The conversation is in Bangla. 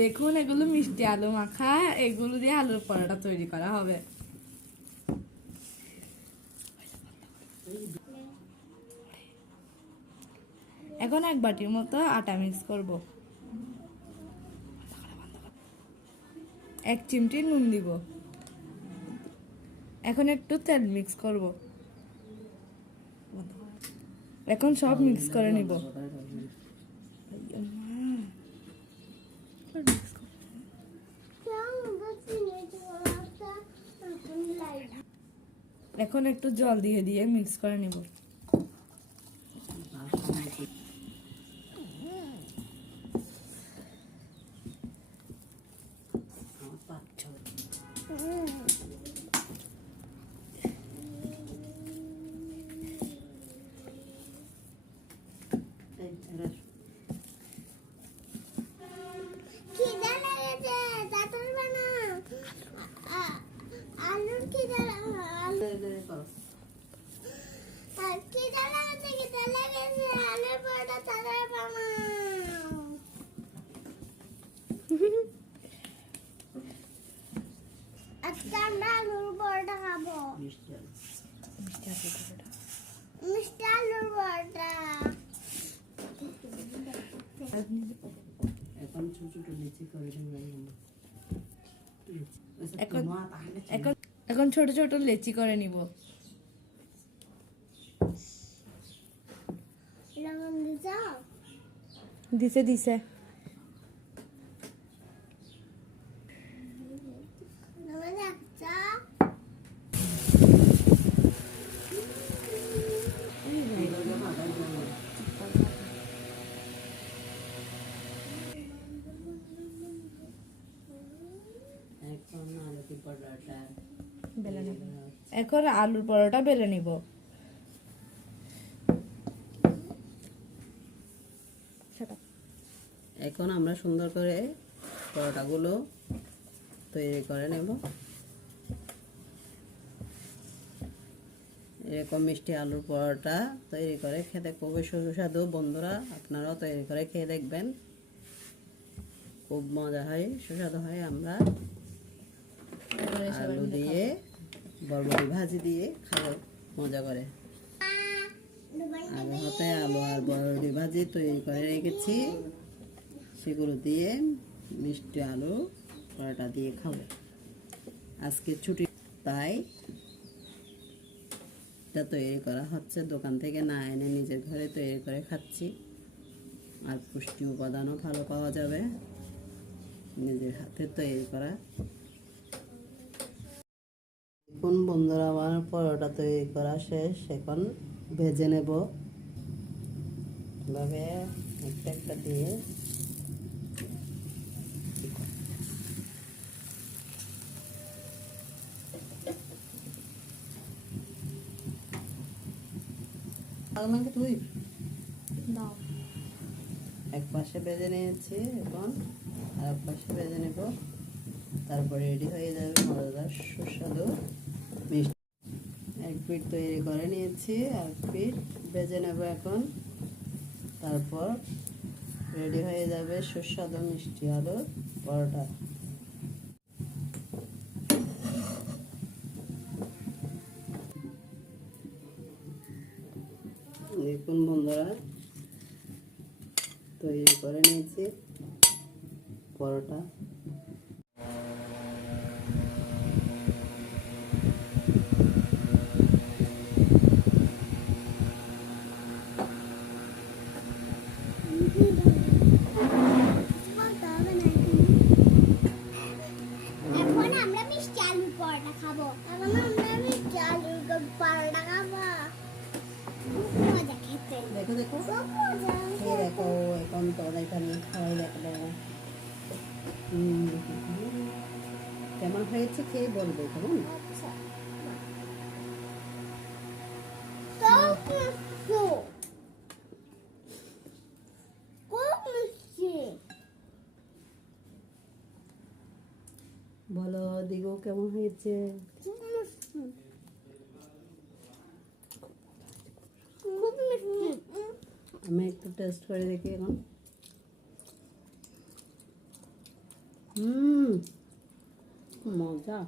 দেখুন, এগুলো মিষ্টি আলু মাখা, এগুলো দিয়ে আলুর পরোটা তৈরি করা হবে। এখন এক বাটির মতো আটা মিক্স করব। এক চিমটি নুন দিব। এখন একটু তেল মিক্স করব। এখন সব মিক্স করে নিব। এখন একটু জল দিয়ে দিয়ে মিক্স করে নিব। আলুর খিদে এখন ছোট ছোট লিচি করে দিন এখন এখন ছোট ছোট লেচি করে নিব। দিছ দিছে। দিছে বেলে নিব। এখন আলুর পরোটা বেলে নিব। এখন আমরা সুন্দর করে পরোটাগুলো তৈরি করে নেব। এরকম মিষ্টি আলুর পরোটা তৈরি করে খেতে খুবই সুস্বাদু। বন্ধুরা, আপনারাও তৈরি করে খেয়ে দেখবেন। খুব মজা হয়, সুস্বাদু হয় আমরা। আলু দিয়ে বরবটি ভাজি দিয়ে খাব মজা করে। আগে হাতে আলু আর বরবটি ভাজি তৈরি করে রেখেছি। সেগুলো দিয়ে মিষ্টি আলু পরোটা দিয়ে খাব। আজকে ছুটি তাই এটা তৈরি করা হচ্ছে। দোকান থেকে না এনে নিজের ঘরে তৈরি করে খাচ্ছি। আর পুষ্টি উপাদানও ভালো পাওয়া যাবে। নিজের হাতে তৈরি করা এখন বন্ধুরা আমার পরোটা তৈরি করা শেষ এখন ভেজে নেব। এভাবে একটা একটা দিয়ে। আমাকে তুই? দাও এক পাশে বেজে নিয়েছি এখন আর এক পাশে বেজে নেব। তারপরে রেডি হয়ে যাবে মজাদার সুস্বাদু পিঠ তৈরি করে নিয়েছি, এক পিঠ বেজে নেব এখন। তারপর রেডি হয়ে যাবে সুস্বাদু মিষ্টি আলুর পরোটা। দেখুন বন্ধুরা, তৈরি করে নিয়েছি পরোটা বলতে হবে না এখন আমরা মিষ্টি আলুর পরোটা খাব। এখন আলুর পরোটা খাব মজা খেতে দেখো দেখো খুব মজা খেয়ে দেখো। এখন তো এখানে খাওয়াই দেখো। কেমন হয়েছে খেয়ে বলবে কেমন? আচ্ছা। বলো দিগো কেমন হয়েছে? আমি একটু টেস্ট করে দেখি এখন। হুম মজা।